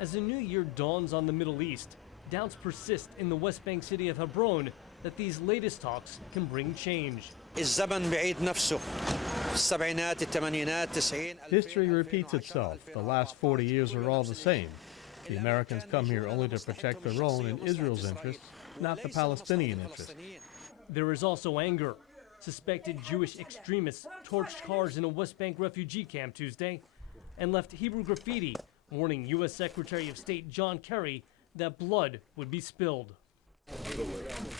As a new year dawns on the Middle East, doubts persist in the West Bank city of Hebron that these latest talks can bring change. History repeats itself. The last 40 years are all the same. The Americans come here only to protect their own and Israel's interests, not the Palestinian interests. There is also anger. Suspected Jewish extremists torched cars in a West Bank refugee camp Tuesday and left Hebrew graffiti warning U.S. Secretary of State John Kerry that blood would be spilled.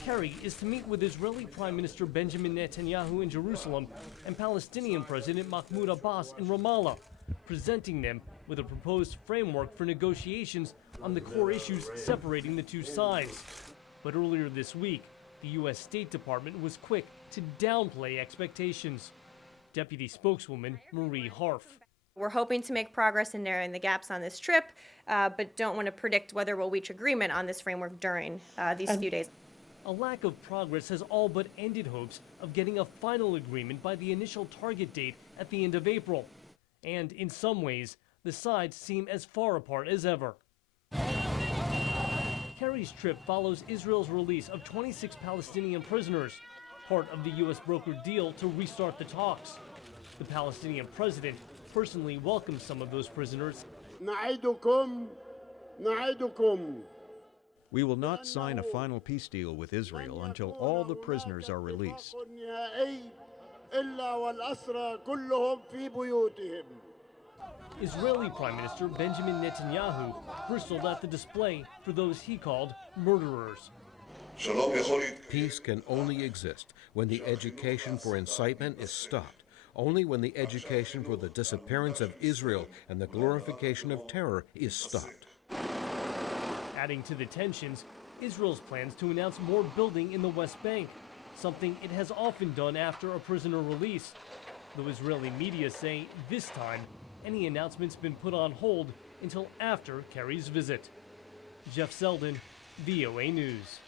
Kerry is to meet with Israeli Prime Minister Benjamin Netanyahu in Jerusalem and Palestinian President Mahmoud Abbas in Ramallah, presenting them with a proposed framework for negotiations on the core issues separating the two sides. But earlier this week, the U.S. State Department was quick to downplay expectations. Deputy spokeswoman Marie Harf. We're hoping to make progress in narrowing the gaps on this trip, but don't want to predict whether we'll reach agreement on this framework during these few days. A lack of progress has all but ended hopes of getting a final agreement by the initial target date at the end of April. And in some ways, the sides seem as far apart as ever. Kerry's trip follows Israel's release of 26 Palestinian prisoners, part of the U.S. brokered deal to restart the talks. The Palestinian president personally welcomed some of those prisoners. We will not sign a final peace deal with Israel until all the prisoners are released. Israeli Prime Minister Benjamin Netanyahu bristled at the display for those he called murderers. Peace can only exist when the education for incitement is stopped. Only when the education for the disappearance of Israel and the glorification of terror is stopped. Adding to the tensions, Israel's plans to announce more building in the West Bank, something it has often done after a prisoner release. Though Israeli media say this time, any announcement's been put on hold until after Kerry's visit. Seldin, VOA News.